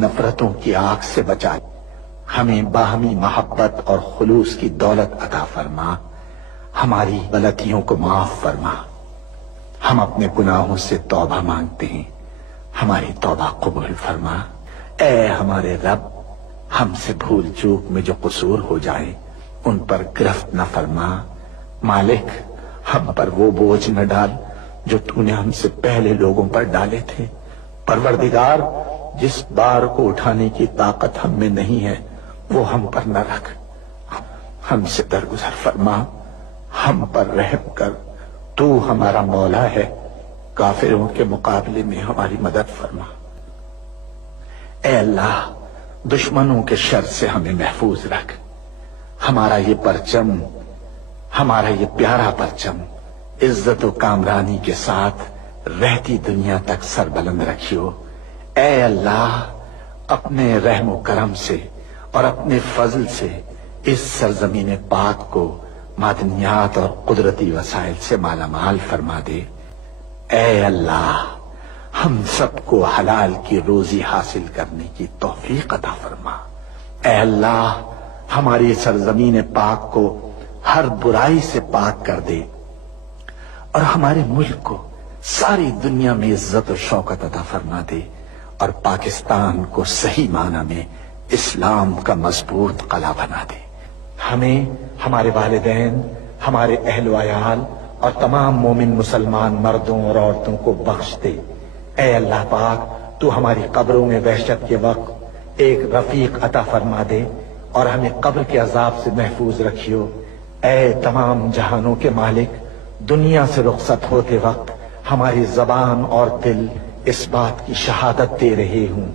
نفرتوں کی آگ سے بچا لے، ہمیں باہمی محبت اور خلوص کی دولت عطا فرما، ہماری غلطیوں کو معاف فرما۔ ہم اپنے گناہوں سے توبہ مانگتے ہیں، ہماری توبہ قبول فرما۔ اے ہمارے رب، ہم سے بھول چوک میں جو قصور ہو جائے ان پر گرفت نہ فرما۔ مالک، ہم پر وہ بوجھ نہ ڈال جو تو نے ہم سے پہلے لوگوں پر ڈالے تھے۔ پروردگار، جس بار کو اٹھانے کی طاقت ہم میں نہیں ہے وہ ہم پر نہ رکھ، ہم سے درگزر فرما، ہم پر رحم کر۔ تو ہمارا مولا ہے، کافروں کے مقابلے میں ہماری مدد فرما۔ اے اللہ، دشمنوں کے شر سے ہمیں محفوظ رکھ۔ ہمارا یہ پرچم، ہمارا یہ پیارا پرچم عزت و کامرانی کے ساتھ رہتی دنیا تک سر بلند رکھیو۔ اے اللہ، اپنے رحم و کرم سے اور اپنے فضل سے اس سرزمین پاک کو معدنیات اور قدرتی وسائل سے مالا مال فرما دے۔ اے اللہ، ہم سب کو حلال کی روزی حاصل کرنے کی توفیق عطا فرما۔ اے اللہ، ہماری سرزمین پاک کو ہر برائی سے پاک کر دے اور ہمارے ملک کو ساری دنیا میں عزت و شوکت عطا فرما دے، اور پاکستان کو صحیح معنی میں اسلام کا مضبوط قلعہ بنا دے۔ ہمیں، ہمارے والدین، ہمارے اہل و عیال اور تمام مومن مسلمان مردوں اور عورتوں کو بخش دے۔ اے اللہ پاک، تو ہماری قبروں میں وحشت کے وقت ایک رفیق عطا فرما دے اور ہمیں قبر کے عذاب سے محفوظ رکھیو۔ اے تمام جہانوں کے مالک، دنیا سے رخصت ہوتے وقت ہماری زبان اور دل اس بات کی شہادت دے رہے ہوں،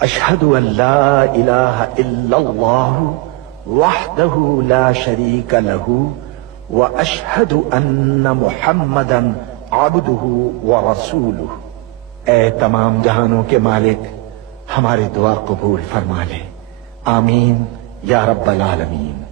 اشہد ان لا الہ الا اللہ وحدہ لا شریک لہ واشہد ان محمدا عبدہ ورسولہ۔ اے تمام جہانوں کے مالک، ہماری دعا قبول فرما لے، آمین یا رب العالمین۔